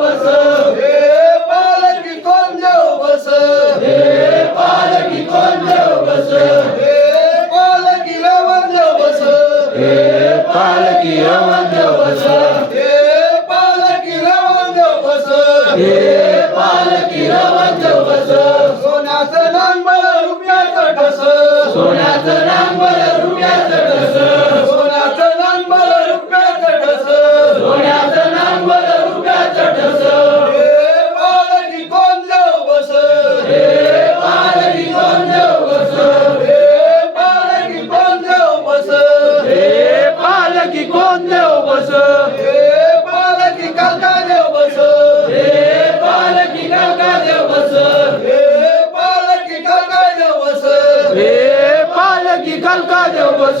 बस हे पालकी कोण देव बस हे पालकी कोण देव बस हे पालकी रवण देव बस हे पालकी रवण देव बस हे पालकी रवण देव बस हे पालकी रवण देव बस सोन्याचं नांगर रुपयाचं ठस. सोन्याचं नांगर रुपयाचं ठस. निकाल काका देव बस?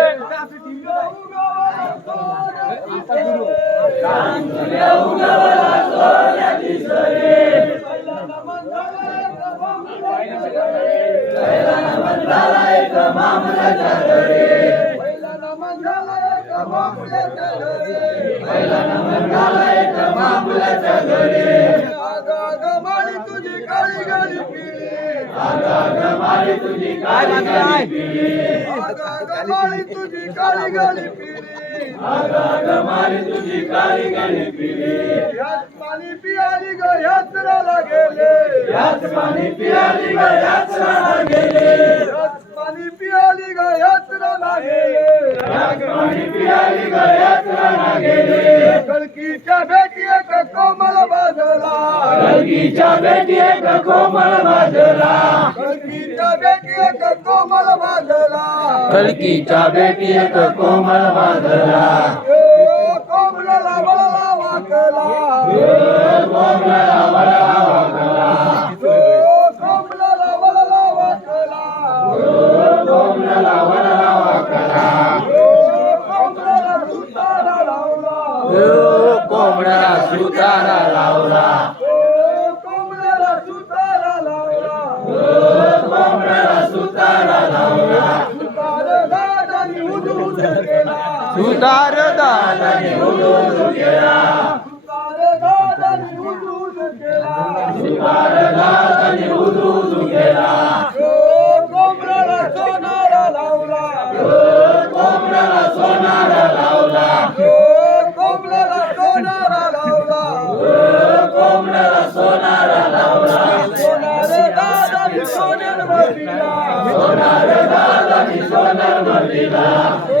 तुझी काळी गाडी पिली. तुझी काळी गाडी पिली. आगागमाडी तुझी काळी गाडी पिली याच पाणी पियाली ग गेले. याच पाणी पियाली ग गेले. याच पाणी पियाली ग यात्राला गेले याच पाणी पियाली ग यात्राला गेले कळकीच्या भेटी एक कोमल बाजला. कळकीच्या भेटी एक कोमल बाजला. कळकीच्या भेटी एक कोमल बाजला. कलकीच्या बेटी एक कोमल बांधला ओ कोमलला वळला वाकला. कोमला सुतार दादाने उडून गेला सुतार दादानी उदून गेला ओ सोनारा लावला कोंबड्याला सोनारा लावला ओ सोनारा लावला कोंबड्याला सोनारा लावला सोनार दादानी सोन्यान भरला सोनार दादाने सोनार भरला सोनार दादानी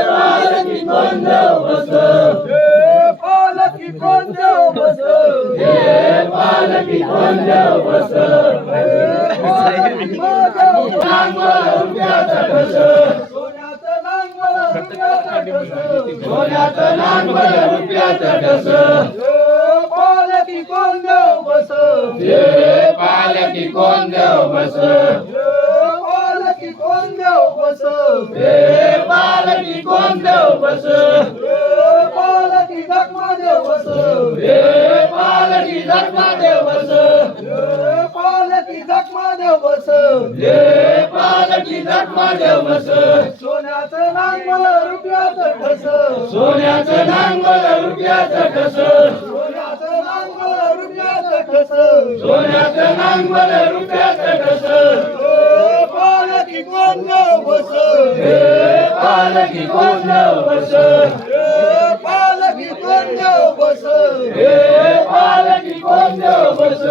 हे पालकी कोण देव बस? पालकी बस. हे पालकी धर्मा देव बस पालकी बस. हे पालकी धर्मा देव बस. सोन्याचं नांगर रुपयाचं ठस. सोन्याचं नांगर रुपयाचं ठस. सोन्याचं नांगर रुपयाचं ठस. सोन्याचं नांगर रुपयाचं ठस. पालकी कोण बस पालकी कोण बस हे पालकी कोण देव बस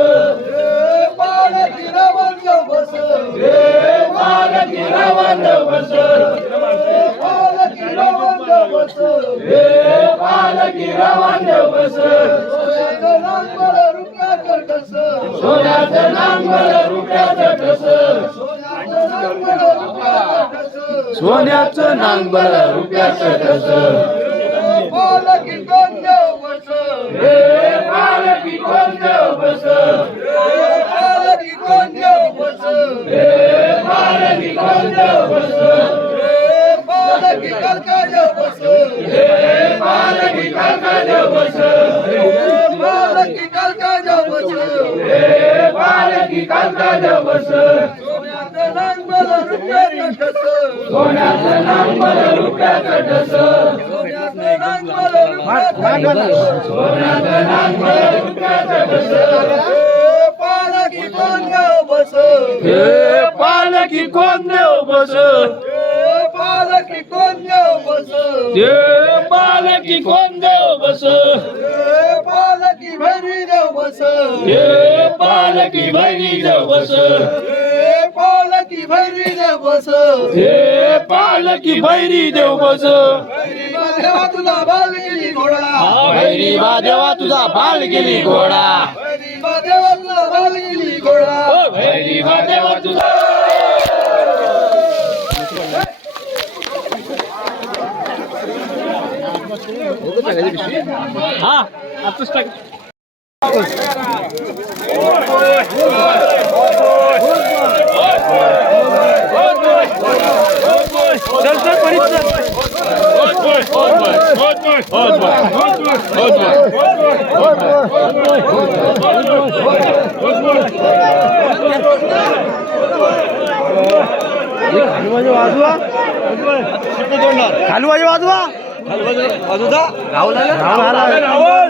पालकी रवण देव बस हे पालकी रावण देव बस पालकी रवण देव बस हे पालकी रावण देव बस सोन्याचं नांगर रुपयाचं ठस सोन्याचं नांगर रुपयाचं ठस सोन्याचं नांगर रुपयाचं ठस सोन्याचं नांगर रुपयाचं कोण देव बस. हे पालकी कोण देव बस. पालकी सोन्याचं रुपयाचं सोन्याचं रुपयाचं सोन्याचं पालकी कोण देव बस? हे पालकी कोण देव बस? पालकी कोण देव बस हे पालकी कोण देव बस पालकी भैरी देव बस. हे पालकी बहिणी देव बस? भैरी देव बस. हे पालकी भैरी देव बस देवा तुझा बाल गेली घोडा. भैरी बा देवा तुझा बाल गेली घोडा. देवा तुझा बाल गेली घोडा. भैरी बा देवा तुझा खाली वाजे वाजवा वाजवता राहुल आला राहुल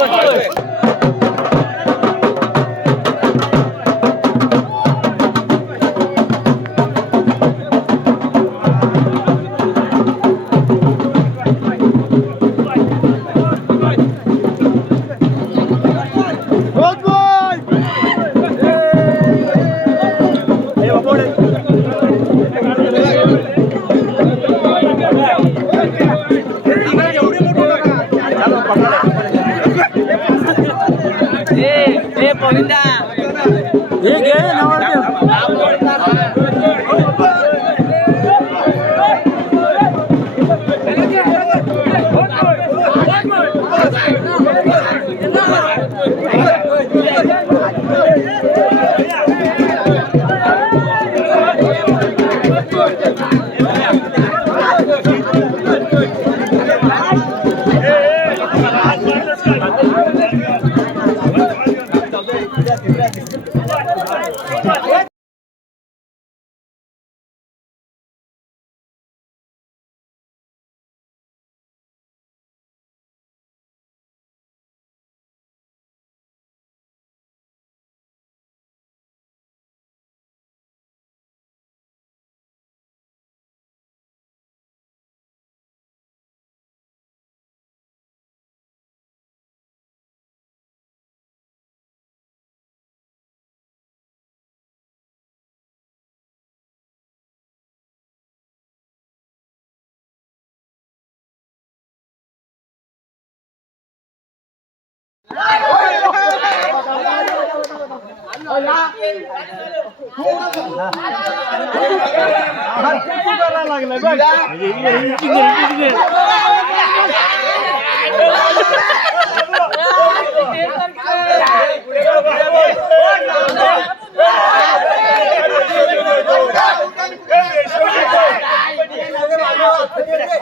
हे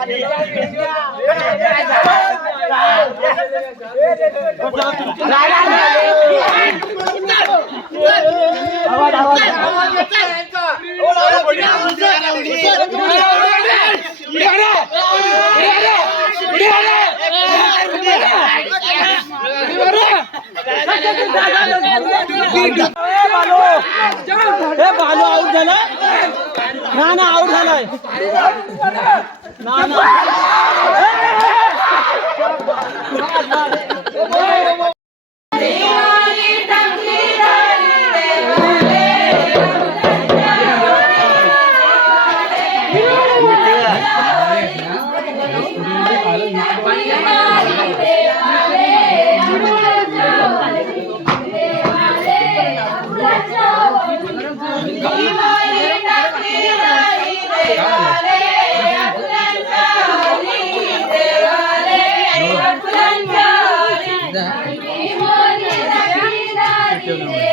हे बालू आऊट झाला. ना ना आऊट झालाय. ना ना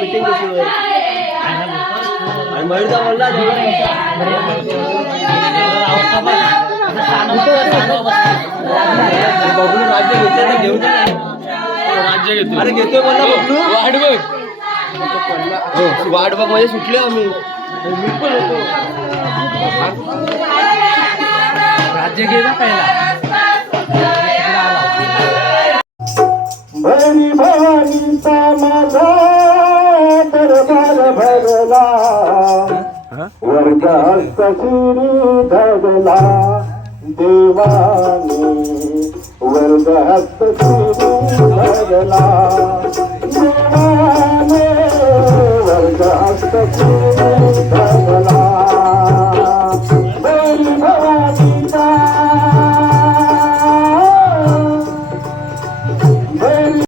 meeting कशी होईल? आणि बोलला बबलू राज्य घेतलं तर घेऊन राज्य घेतो अरे घेतोय बोलला बबलू वाट बघ वाट बघ म्हणजे सुटले आम्ही मी पण होतो राज्य घे ना पहिला भरी भवानीचा माझा दरबार भरला. वर्ग हस्तशिरी धरला. देवाने वर्ग हस्तशिरी धरला. देवाने वर्ग हस्तशिरी